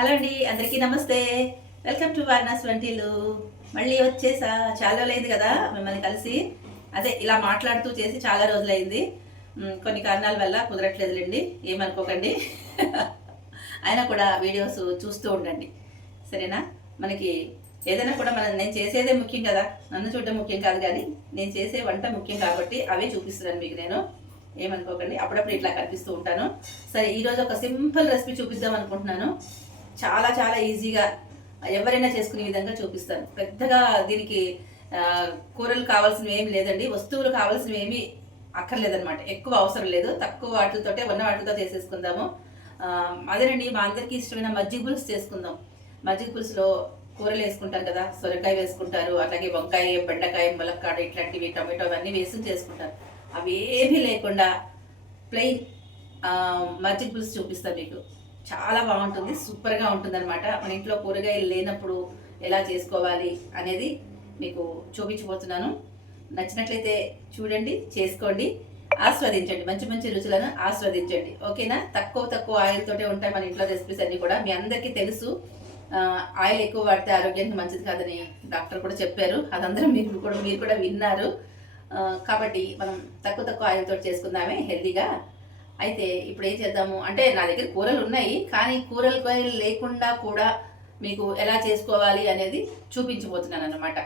Hello అండి, అందరికీ నమస్తే. వెల్కమ్ టు వారణాసి వంటిల్లు. మళ్ళీ వచ్చేసా. చాలా రోజులైంది కదా మిమ్మల్ని కలిసి. అదే ఇలా మాట్లాడుతూ చేసి చాలా రోజులైంది. కొన్ని కారణాల వల్ల కుదరట్లేదులేండి, ఏమనుకోకండి. అయినా కూడా వీడియోస్ చూస్తూ ఉండండి, సరేనా? మనకి ఏదైనా కూడా నేను చేసేదే ముఖ్యం కదా, నన్ను చూడడం ముఖ్యం కాదు, కానీ నేను చేసే వంట ముఖ్యం కాబట్టి అవే చూపిస్తున్నాను మీకు. నేను ఏమనుకోకండి, అప్పుడప్పుడు ఇట్లా కనిపిస్తూ ఉంటాను. సరే, ఈరోజు ఒక సింపుల్ రెసిపీ చూపిద్దాం అనుకుంటున్నాను. చాలా చాలా ఈజీగా ఎవరైనా చేసుకునే విధంగా చూపిస్తాను. పెద్దగా దీనికి కూరలు కావాల్సినవి ఏమి లేదండి, వస్తువులు కావాల్సినవి ఏమి అక్కర్లేదనమాట. ఎక్కువ అవసరం లేదు, తక్కువ వాటితోటే ఉన్న వాటితో చేసేసుకుందాము. అదేనండి, మా అందరికీ ఇష్టమైన మజ్జిగ పులుసు చేసుకుందాం. మజ్జిగ పులుసులో కూరలు వేసుకుంటారు కదా, సొరకాయ వేసుకుంటారు, అలాగే వంకాయ, బెండకాయ, ములక్కాడ ఇట్లాంటివి, టమాటో అవన్నీ వేసుకుని చేసుకుంటారు. అవి ఏమీ లేకుండా ప్లెయిన్ మజ్జిగ పులుసు చూపిస్తాను మీకు. చాలా బాగుంటుంది, సూపర్గా ఉంటుంది అనమాట. మన ఇంట్లో కూరగాయలు లేనప్పుడు ఎలా చేసుకోవాలి అనేది మీకు చూపించబోతున్నాను. నచ్చినట్లయితే చూడండి, చేసుకోండి, ఆస్వాదించండి, మంచి మంచి రుచులను ఆస్వాదించండి. ఓకేనా? తక్కువ ఆయిల్ తోటే ఉంటాయి మన ఇంట్లో రెసిపీస్ అన్నీ కూడా. మీ అందరికీ తెలుసు, ఆయిల్ ఎక్కువ వాడితే ఆరోగ్యానికి మంచిది కాదని డాక్టర్ కూడా చెప్పారు. అదందరూ మీరు కూడా విన్నారు. కాబట్టి మనం తక్కువ ఆయిల్ తోటి చేసుకుందామే హెల్తీగా. అయితే ఇప్పుడు ఏం చేద్దాము అంటే, నా దగ్గర కూరలు ఉన్నాయి, కానీ కూరలు లేకుండా కూడా మీకు ఎలా చేసుకోవాలి అనేది చూపించబోతున్నాను అనమాట.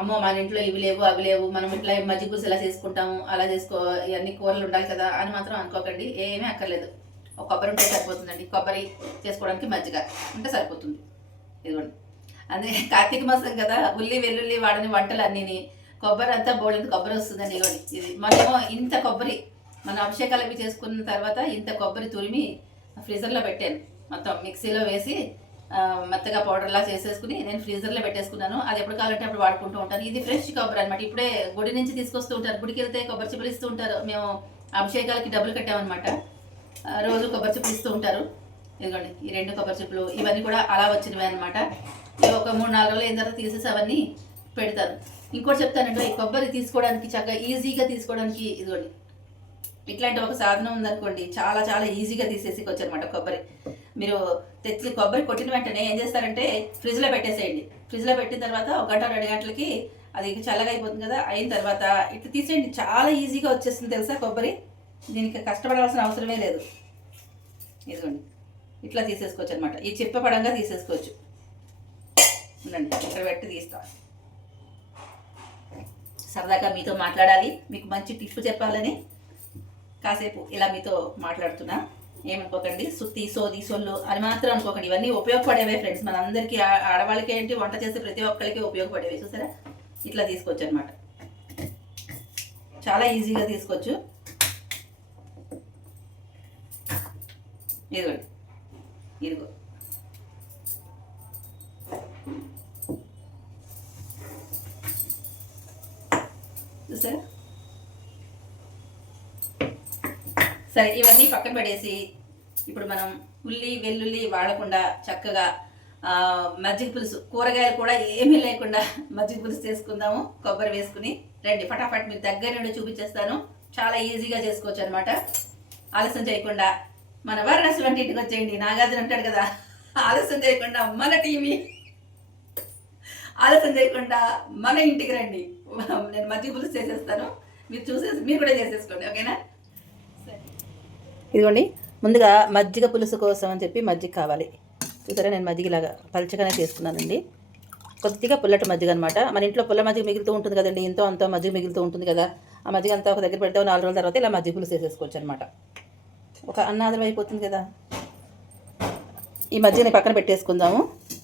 అమ్మో, మన ఇంట్లో ఇవి లేవు అవి లేవు, మనం ఇట్లా మజ్జిగ పులుసు ఎలా చేసుకుంటాము, అలా ఇవన్నీ కూరలు ఉండాలి కదా అని మాత్రం అనుకోకండి. ఏమీ అక్కర్లేదు, ఒక కొబ్బరి ఉంటే సరిపోతుందండి. కొబ్బరి చేసుకోవడానికి మజ్జిగ ఉంటే సరిపోతుంది. ఇదిగోండి, అదే కార్తీక మాసం కదా, ఉల్లి వెల్లుల్లి వాడని వంటలు అన్నీని. కొబ్బరి అంతా బోళ్ళంత కొబ్బరి వస్తుందండి. ఇదిగోండి, ఇది మనమేమో ఇంత కొబ్బరి, మన అభిషేకాలు అవి చేసుకున్న తర్వాత ఇంత కొబ్బరి తురిమి ఫ్రీజర్లో పెట్టాను. మొత్తం మిక్సీలో వేసి మెత్తగా పౌడర్లా చేసేసుకుని నేను ఫ్రీజర్లో పెట్టేసుకున్నాను. అది ఎప్పుడు కావాలంటే అప్పుడు వాడుకుంటూ ఉంటాను. ఇది ఫ్రెష్ కొబ్బరి అనమాట. ఇప్పుడే గుడి నుంచి తీసుకొస్తూ ఉంటారు, గుడికి వెళ్తే కొబ్బరి చిప్పలు ఇస్తూ ఉంటారు. మేము అభిషేకాలకి డబ్బులు కట్టామన్నమాట, రోజు కొబ్బరి చిప్పలు ఇస్తూ ఉంటారు. ఇదిగోండి, ఈ 2 కొబ్బరి చిప్పలు, ఇవన్నీ కూడా అలా వచ్చినవి అనమాట. ఇవి ఒక 3-4 రోజులు అయిన తర్వాత తీసేసి అవన్నీ పెడతాను. ఇంకోటి చెప్తానండి, ఈ కొబ్బరి తీసుకోవడానికి చక్కగా ఈజీగా తీసుకోవడానికి ఇదిగోండి, ఇట్లాంటి ఒక సాధనం ఉందనుకోండి, చాలా చాలా ఈజీగా తీసేసుకోవచ్చు అనమాట. కొబ్బరి మీరు తెచ్చి కొబ్బరి కొట్టిన వెంటనే ఏం చేస్తారంటే ఫ్రిడ్జ్లో పెట్టేసేయండి. ఫ్రిడ్జ్లో పెట్టిన తర్వాత 1 గంట 2 గంటలకి అది చల్లగా అయిపోతుంది కదా, అయిన తర్వాత ఇట్లా తీసేయండి. చాలా ఈజీగా వచ్చేస్తుంది తెలుసా కొబ్బరి. దీనికి కష్టపడాల్సిన అవసరమే లేదు. ఇదిగోండి, ఇట్లా తీసేసుకోవచ్చు అనమాట. ఈ చిప్పపడంగా తీసేసుకోవచ్చు. ఉండండి, ఇక్కడ పెట్టి తీస్తా. సరదాగా మీతో మాట్లాడాలి, మీకు మంచి టిప్స్ చెప్పాలని కాసేపు ఇలా మీతో మాట్లాడుతున్నా. ఏమనుకోకండి, సుత్తి సోది సొల్లు అని మాత్రం అనుకోకండి. ఇవన్నీ ఉపయోగపడేవే ఫ్రెండ్స్, మనందరికీ, ఆడవాళ్ళకి ఏంటి, వంట చేసే ప్రతి ఒక్కరికి ఉపయోగపడేవి. చూసారా, ఇట్లా తీసుకోవచ్చు అనమాట. చాలా ఈజీగా తీసుకోవచ్చు. ఇదిగోండి, ఇదిగో చూసారా. సరే, ఇవన్నీ పక్కన పడేసి ఇప్పుడు మనం ఉల్లి వెల్లుల్లి వాడకుండా చక్కగా మజ్జిగ పులుసు, కూరగాయలు కూడా ఏమీ లేకుండా మజ్జిగ పులుసు చేసుకుందాము. కొబ్బరి వేసుకుని రండి, ఫటాఫట్ మీరు దగ్గర నుండి చూపించేస్తాను. చాలా ఈజీగా చేసుకోవచ్చు అనమాట. ఆలస్యం చేయకుండా మన వారణాసి వంటి ఇంటికి వచ్చేయండి. నాగార్జున అంటాడు కదా, ఆలస్యం చేయకుండా మన టీవీ, ఆలస్యం చేయకుండా మన ఇంటికి రండి. నేను మజ్జిగ పులుసు చేసేస్తాను, మీరు కూడా చేసేసుకోండి. ఓకేనా? ఇదిగోండి, ముందుగా మజ్జిగ పులుసు కోసం అని చెప్పి మజ్జిగ కావాలి. చూసారా, నేను మజ్జిగ ఇలాగా పలుచగానే చేసుకున్నానండి. కొద్దిగా పుల్లటి మజ్జిగ అనమాట. మన ఇంట్లో పుల్ల మజ్జిగ మిగులుతూ ఉంటుంది కదండి, ఎంతో అంతో మజ్జిగ మిగులుతూ ఉంటుంది కదా. ఆ మజ్జిగ అంతా ఒక దగ్గర పెడితే 4 రోజుల తర్వాత ఇలా మజ్జిగ పులుసు వేసేసుకోవచ్చు అనమాట. ఒక అన్నాదం అయిపోతుంది కదా. ఈ మజ్జిగని పక్కన పెట్టేసుకుందాము.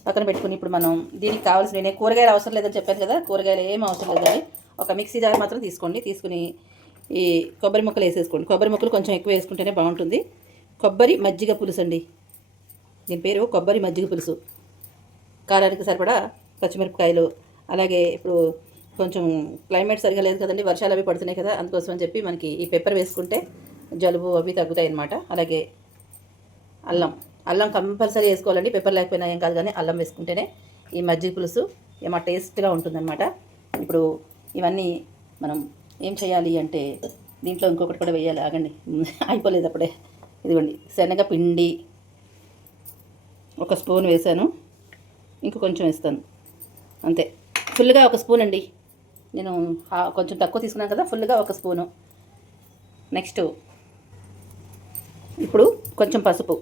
పక్కన పెట్టుకుని ఇప్పుడు మనం దీనికి కావాల్సిన, నేను కూరగాయలు అవసరం లేదని చెప్పాను కదా, కూరగాయలు ఏం అవసరం లేదండి. ఒక మిక్సీ జార్ మాత్రం తీసుకోండి. తీసుకుని ఈ కొబ్బరి ముక్కలు వేసేసుకోండి. కొబ్బరి ముక్కలు కొంచెం ఎక్కువ వేసుకుంటేనే బాగుంటుంది. కొబ్బరి మజ్జిగ పులుసు అండి, దీని పేరు కొబ్బరి మజ్జిగ పులుసు. కారానికి సరిపడా పచ్చిమిరపకాయలు, అలాగే ఇప్పుడు కొంచెం క్లైమేట్ సరిగా లేదు కదండి, వర్షాలు అవి పడుతున్నాయి కదా, అందుకోసం అని చెప్పి మనకి ఈ పెప్పర్ వేసుకుంటే జలుబు అవి తగ్గుతాయి అన్నమాట. అలాగే అల్లం కంపల్సరీ వేసుకోవాలండి, పెప్పర్ లేకపోయినా ఏం కాదు, కానీ అల్లం వేసుకుంటేనే ఈ మజ్జిగ పులుసు ఏమో టేస్ట్గా ఉంటుందన్నమాట. ఇప్పుడు ఇవన్నీ మనం ఏం చేయాలి అంటే, దీంట్లో ఇంకొకటి కూడా వేయాలి, ఆగండి అయిపోలేదు అప్పుడే. ఇదిగోండి, శనగపిండి, ఒక స్పూన్ వేసాను, ఇంక కొంచెం వేస్తాను అంతే. ఫుల్గా ఒక స్పూన్ అండి, నేను కొంచెం తక్కువ తీసుకున్నాను కదా, ఫుల్గా ఒక స్పూను. నెక్స్ట్ ఇప్పుడు కొంచెం పసుపు,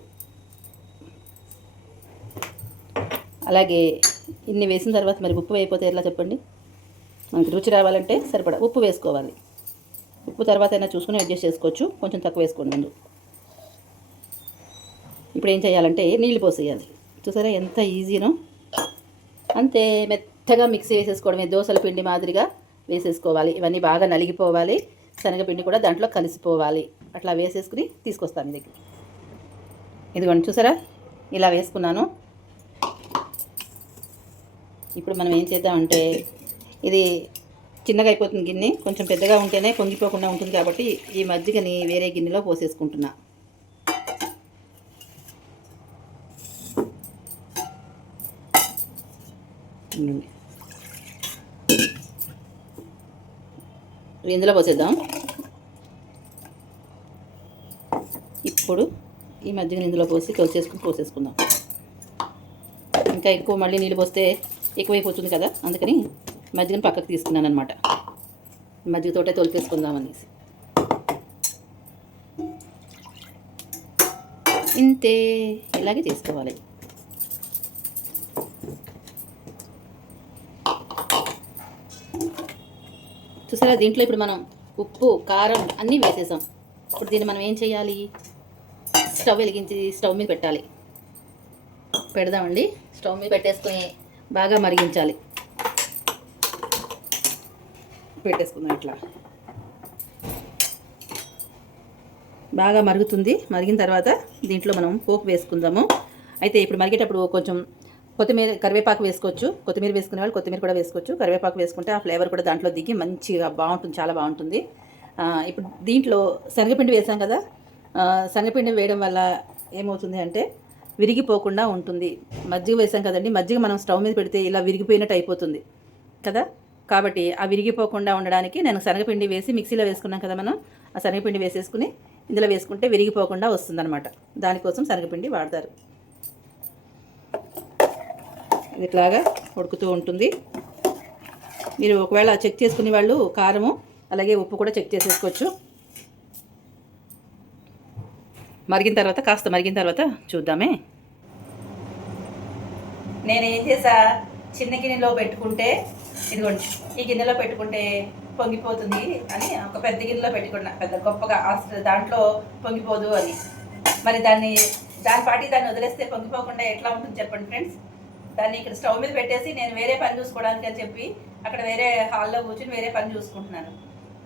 అలాగే ఇన్ని వేసిన తర్వాత మరి ఉప్పు వేయకపోతే ఎలా చెప్పండి? మనకి రుచి రావాలంటే సరిపడా ఉప్పు వేసుకోవాలి. ఉప్పు తర్వాత అయినా చూసుకుని అడ్జస్ట్ చేసుకోవచ్చు, కొంచెం తక్కువ వేసుకోండి ముందు. ఇప్పుడు ఏం చేయాలంటే నీళ్ళు పోసేయాలి. చూసారా ఎంత ఈజీనో, అంతే మెత్తగా మిక్సీ వేసేసుకోవడమే. దోసల పిండి మాదిరిగా వేసేసుకోవాలి. ఇవన్నీ బాగా నలిగిపోవాలి, శనగపిండి కూడా దాంట్లో కలిసిపోవాలి. అట్లా వేసేసుకుని తీసుకొస్తాను మీ దగ్గర. ఇదిగోండి చూసారా, ఇలా వేసుకున్నాను. ఇప్పుడు మనం ఏం చేద్దామంటే, ఇది చిన్నగా అయిపోతుంది గిన్నె, కొంచెం పెద్దగా ఉంటేనే పొంగిపోకుండా ఉంటుంది కాబట్టి ఈ మజ్జిగని వేరే గిన్నెలో పోసేసుకుంటున్నా. ఇందులో పోసేద్దాం. ఇప్పుడు ఈ మజ్జిగని ఇందులో పోసి పోసేసుకుందాం. ఇంకా ఎక్కువ మళ్ళీ నీళ్ళు పోస్తే ఎక్కువైపోతుంది కదా, అందుకని మజ్జిగని పక్కకు తీసుకున్నాను అనమాట. మజ్జిగతోటే తొలిపేసుకుందాం అనేసి. ఇంతే, ఇలాగే చేసుకోవాలి. చూసారా, దీంట్లో ఇప్పుడు మనం ఉప్పు కారం అన్నీ వేసేసాం. ఇప్పుడు దీన్ని మనం ఏం చేయాలి? స్టవ్ వెలిగించి స్టవ్ మీద పెడదామండి. స్టవ్ మీద పెట్టేసుకొని బాగా మరిగించాలి. పెట్టేసుకుందాం. ఇట్లా బాగా మరుగుతుంది. మరిగిన తర్వాత దీంట్లో మనం పోపు వేసుకుందాము. అయితే ఇప్పుడు మరిగేటప్పుడు కొంచెం కరివేపాకు వేసుకోవచ్చు. కొత్తిమీర వేసుకునే వాళ్ళు కొత్తిమీర కూడా వేసుకోవచ్చు. కరివేపాకు వేసుకుంటే ఆ ఫ్లేవర్ కూడా దాంట్లో దిగి మంచిగా బాగుంటుంది, చాలా బాగుంటుంది. ఇప్పుడు దీంట్లో శనగపిండి వేసాం కదా, శనగపిండి వేయడం వల్ల ఏమవుతుంది అంటే విరిగిపోకుండా ఉంటుంది. మజ్జిగ వేసాం కదండి, మజ్జిగ మనం స్టవ్ మీద పెడితే ఇలా విరిగిపోయినట్టు అయిపోతుంది కదా. కాబట్టి ఆ విరిగిపోకుండా ఉండడానికి నేను శనగపిండి వేసి మిక్సీలో వేసుకున్నాం కదా మనం, ఆ శనగపిండి వేసేసుకుని ఇందులో వేసుకుంటే విరిగిపోకుండా వస్తుందన్నమాట. దానికోసం శనగపిండి వాడతారు. ఇట్లాగా ఉడుకుతూ ఉంటుంది. మీరు ఒకవేళ చెక్ చేసుకునే వాళ్ళు కారము అలాగే ఉప్పు కూడా చెక్ చేసేసుకోవచ్చు. కాస్త మరిగిన తర్వాత చూద్దామే. నేను ఏం చేసా, చిన్న గిన్నెలో పెట్టుకుంటే, ఇదిగోండి ఈ గిన్నెలో పెట్టుకుంటే పొంగిపోతుంది అని ఒక పెద్ద గిన్నెలో పెట్టుకున్నా, పెద్ద గొప్పగా దాంట్లో పొంగిపోదు అని. మరి దాన్ని వదిలేస్తే పొంగిపోకుండా ఎట్లా ఉంటుంది చెప్పండి ఫ్రెండ్స్. దాన్ని ఇక్కడ స్టవ్ మీద పెట్టేసి నేను వేరే పని చూసుకోవడానికి అని చెప్పి అక్కడ వేరే హాల్లో కూర్చుని వేరే పని చూసుకుంటున్నాను.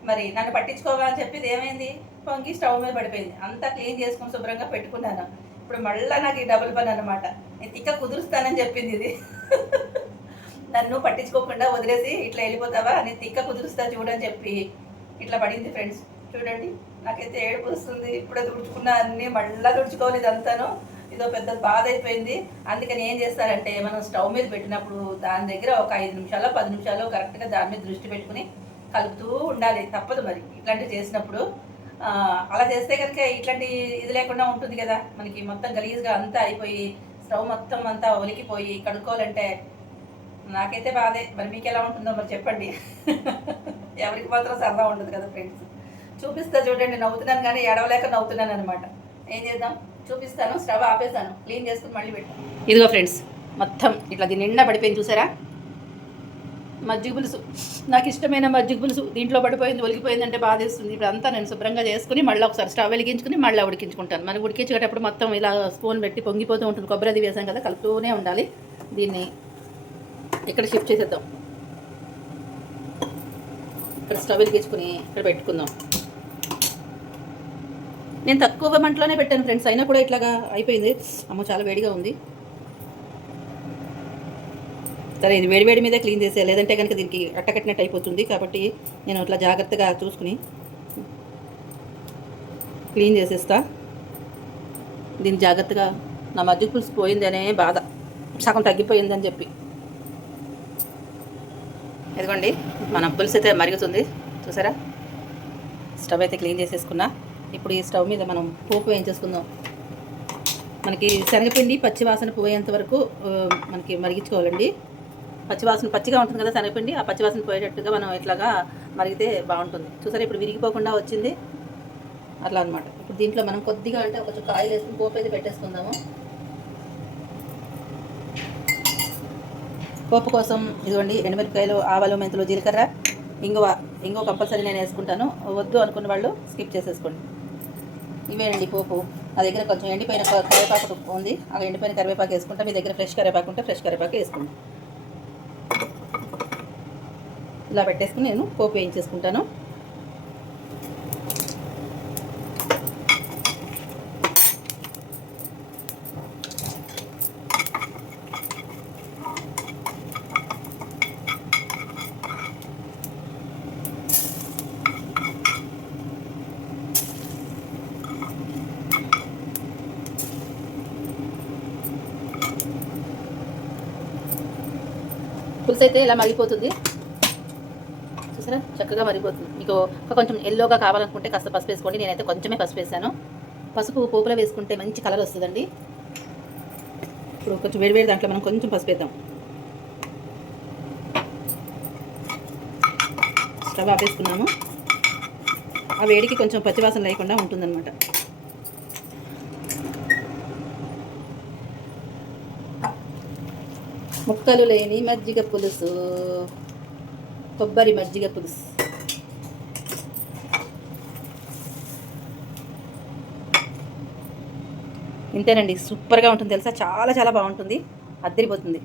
మరి నన్ను పట్టించుకోవాలని చెప్పి ఇది ఏమైంది, పొంగి స్టవ్ మీద పడిపోయింది. అంతా క్లీన్ చేసుకుని శుభ్రంగా పెట్టుకున్నాను. ఇప్పుడు మళ్ళీ నాకు ఈ డబుల్ పని అనమాట. నేను తిక్క కుదురుస్తానని చెప్పింది ఇది. నన్ను పట్టించుకోకుండా వదిలేసి ఇట్లా వెళ్ళిపోతావా, నేను తిక్క కుదురుస్తా చూడని చెప్పి ఇట్లా పడింది ఫ్రెండ్స్. చూడండి, నాకైతే ఏడుపు వస్తుంది. ఇప్పుడే తుడుచుకున్నా అన్నీ మళ్ళీ తుడుచుకోవాలి. ఇదంతాను ఇదో పెద్ద బాధ అయిపోయింది. అందుకని ఏం చేస్తారంటే, మనం స్టవ్ మీద పెట్టినప్పుడు దాని దగ్గర ఒక 5 నిమిషాలు 10 నిమిషాలు కరెక్ట్గా దాని మీద దృష్టి పెట్టుకుని కలుపుతూ ఉండాలి. తప్పదు మరి ఇట్లాంటివి చేసినప్పుడు. అలా చేస్తే కనుక ఇట్లాంటి ఇది లేకుండా ఉంటుంది కదా. మనకి మొత్తం గలీజ్గా అంతా అయిపోయి స్టవ్ మొత్తం అంతా ఒలికిపోయి కడుక్కోవాలంటే నాకైతే బాధే. మరి మీకు ఎలా ఉంటుందో మరి చెప్పండి. ఎవరికి మాత్రం సరదా ఉండదు కదా ఫ్రెండ్స్. చూపిస్తా చూడండి, నవ్వుతున్నాను కానీ ఏడవలేక నవ్వుతున్నాను అనమాట. ఏం చేద్దాం చూపిస్తాను. స్టవ్ ఆపేసాను, క్లీన్ చేసుకుని మళ్ళీ పెట్టాను. ఇదిగో ఫ్రెండ్స్, మొత్తం ఇట్లా దీని నిండా పడిపోయింది చూసారా. మజ్జిగ పులుసు, నాకు ఇష్టమైన మజ్జిగ పులుసు దీంట్లో పడిపోయింది, ఒలిగిపోయిందంటే బాధేస్తుంది. ఇప్పుడు అంతా నేను శుభ్రంగా చేసుకుని మళ్ళీ ఒకసారి స్టవ్ వెలిగించుకుని మళ్ళీ ఉడికించుకుంటాను. మనం ఉడికించేటప్పుడు మొత్తం ఇలా స్పూన్ పెట్టి పొంగిపోతూ ఉంటుంది. కొబ్బరి అది వేసాం కదా, కలుపుతూనే ఉండాలి. దీన్ని ఇక్కడ షిఫ్ట్ చేసేద్దాం. ఇక్కడ స్టవ్ వెలిగించుకుని ఇక్కడ పెట్టుకుందాం. నేను తక్కువ మంటలోనే పెట్టాను ఫ్రెండ్స్, అయినా కూడా ఇట్లాగా అయిపోయింది. అమ్మో చాలా వేడిగా ఉంది. సరే, ఇది వేడి మీద క్లీన్ చేసే, లేదంటే కనుక దీనికి అట్టకట్టినట్టు అయిపోతుంది. కాబట్టి నేను ఇట్లా జాగ్రత్తగా చూసుకుని క్లీన్ చేసేస్తా. దీన్ని జాగ్రత్తగా, నా మజ్జిగ పులుసు పోయింది అనే బాధ, సగం తగ్గిపోయిందని చెప్పి. ఇదిగోండి మన పులుసు అయితే మరుగుతుంది చూసారా. స్టవ్ అయితే క్లీన్ చేసేసుకున్నా. ఇప్పుడు ఈ స్టవ్ మీద మనం పోపు వేయించేసుకుందాం. మనకి శనగపిండి పచ్చివాసన పోయేంత వరకు మనకి మరిగించుకోవాలండి. పచ్చివాసన పచ్చిగా ఉంటుంది కదా శనగపిండి, ఆ పచ్చివాసన పోయేటట్టుగా మనం ఇట్లాగా మరిగితే బాగుంటుంది. చూసారా ఇప్పుడు విరిగిపోకుండా వచ్చింది అట్లా అనమాట. ఇప్పుడు దీంట్లో మనం కొద్దిగా అంటే కొంచెం కాయలు వేసుకుని పోపు అయితే పెట్టేసుకుందాము. పోపు కోసం ఇదిగోండి ఎండుమిరపకాయలు, ఆవాలు, మెంతులు, జీలకర్ర, ఇంగువ కంపల్సరీ నేను వేసుకుంటాను. వద్దు అనుకున్న వాళ్ళు స్కిప్ చేసేసుకోండి. ఇవేనండి పోపు. నా దగ్గర కొంచెం ఎండిపోయిన కరివేపాకు ఉంది, ఆ ఎండిపోయిన కరివేపాకు వేసుకుంటా. మీ దగ్గర ఫ్రెష్ కరివేపాకు ఉంటే ఫ్రెష్ కరివేపాకు వేసుకోండి. ఇలా పెట్టేసుకుని నేను పోపు వేయించేసుకుంటాను. పులుసు అయితే ఇలా మరిగిపోతుంది, చూసారా చక్కగా మరిగిపోతుంది. మీకు కొంచెం ఎల్లోగా కావాలనుకుంటే కాస్త పసుపు వేసుకోండి. నేనైతే కొంచెమే పసుపు వేసాను. పసుపు పోపులో వేసుకుంటే మంచి కలర్ వస్తుందండి. ఇప్పుడు కొంచెం వేడివేడి దాంట్లో మనం కొంచెం పసుపు వేద్దాం. స్టవ్ ఆపేసుకున్నాము. ఆ వేడికి కొంచెం పచ్చివాసన లేకుండా ఉంటుందన్నమాట. ముక్కలు లేని మజ్జిగ పులుసు, కొబ్బరి మజ్జిగ పులుసు. ఇంతేనండి, సూపర్గా ఉంటుంది తెలుసా. చాలా చాలా బాగుంటుంది, అద్దరిపోతుంది.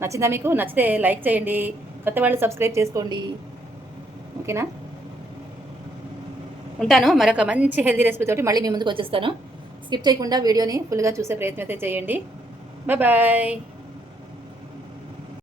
నచ్చిందా మీకు? నచ్చితే లైక్ చేయండి, కొత్త వాళ్ళు సబ్స్క్రైబ్ చేసుకోండి. ఓకేనా? ఉంటాను. మరొక మంచి హెల్తీ రెసిపీ తోటి మళ్ళీ మీ ముందుకు వచ్చేస్తాను. స్కిప్ చేయకుండా వీడియోని ఫుల్గా చూసే ప్రయత్నం అయితే చేయండి. బాయ్.